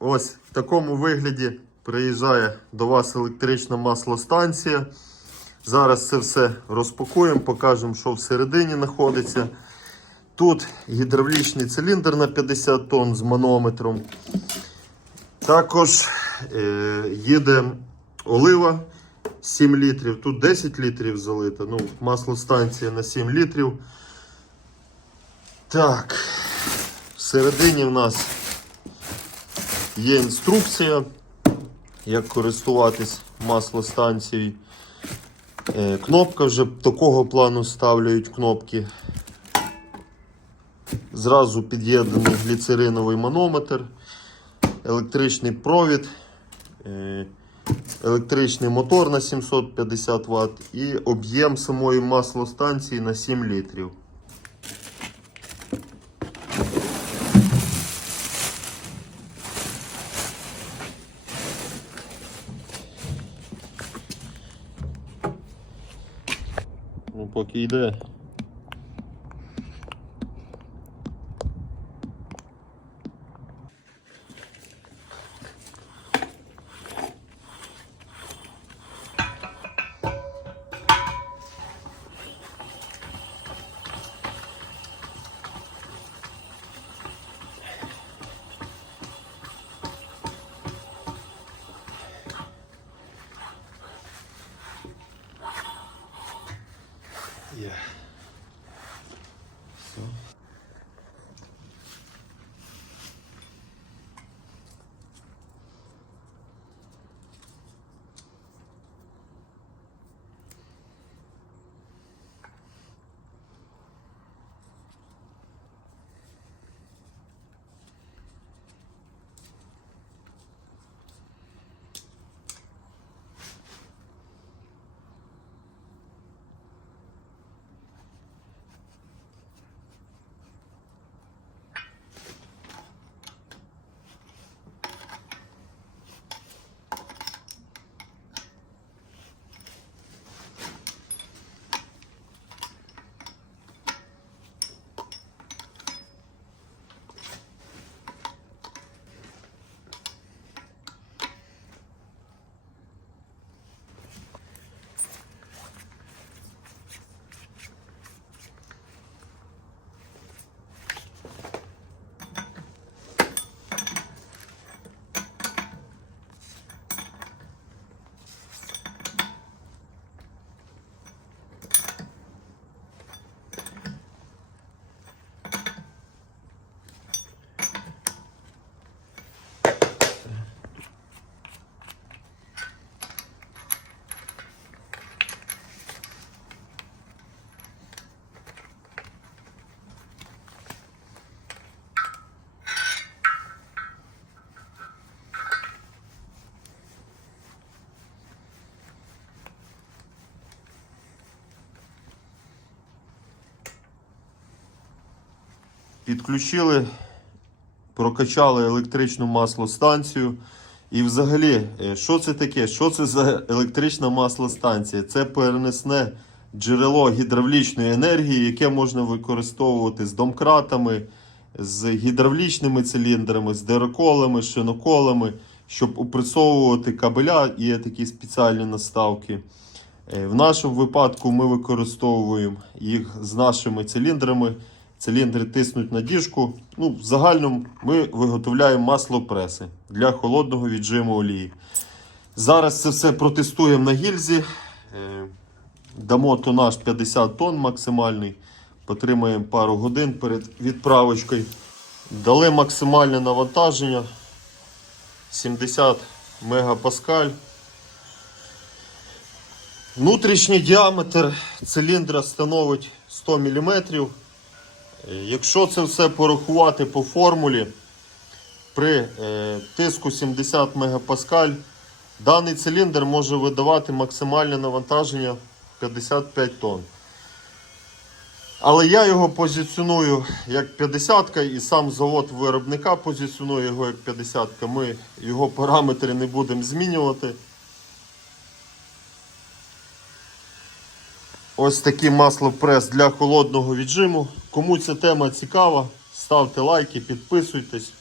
Ось в такому вигляді приїжджає до вас електрична маслостанція. Зараз це все розпакуємо, покажемо, що всередині знаходиться. Тут гідравлічний циліндр на 50 тонн з манометром. Також е, їде олива 7 літрів. Тут 10 літрів залито. Ну, маслостанція на 7 літрів. Так, всередині в нас є інструкція, як користуватись маслостанцією. Е, Кнопка вже такого плану ставлять кнопки. Зразу під'єднаний гліцериновий манометр, електричний провід, е, електричний мотор на 750 Вт і об'єм самої маслостанції на 7 літрів. um pouquinho da Є. Все. Підключили, прокачали електричну маслостанцію. І взагалі, е, що це таке? Що це за електрична маслостанція? Це перенесне джерело гідравлічної енергії, яке можна використовувати з домкратами, з гідравлічними циліндрами, з дироколами, шиноколами, щоб опресовувати кабеля. Є такі спеціальні наставки. Е, В нашому випадку ми використовуємо їх з нашими циліндрами. Циліндри тиснуть на діжку. Ну, в загальному ми виготовляємо маслопреси для холодного віджиму олії. Зараз це все протестуємо на гільзі. Е, Дамо тонаж 50 тонн максимальний. Потримаємо пару годин перед відправочкою. Дали максимальне навантаження 70 мегапаскаль. Внутрішній діаметр циліндра становить 100 мм. Якщо це все порахувати по формулі, при е, тиску 70 мегапаскаль, даний циліндр може видавати максимальне навантаження 55 тонн. Але я його позиціоную як 50 і сам завод виробника позиціонує його як 50 Ми його параметри не будемо змінювати. Ось такий маслопрес для холодного віджиму. Кому ця тема цікава, ставте лайки, підписуйтесь.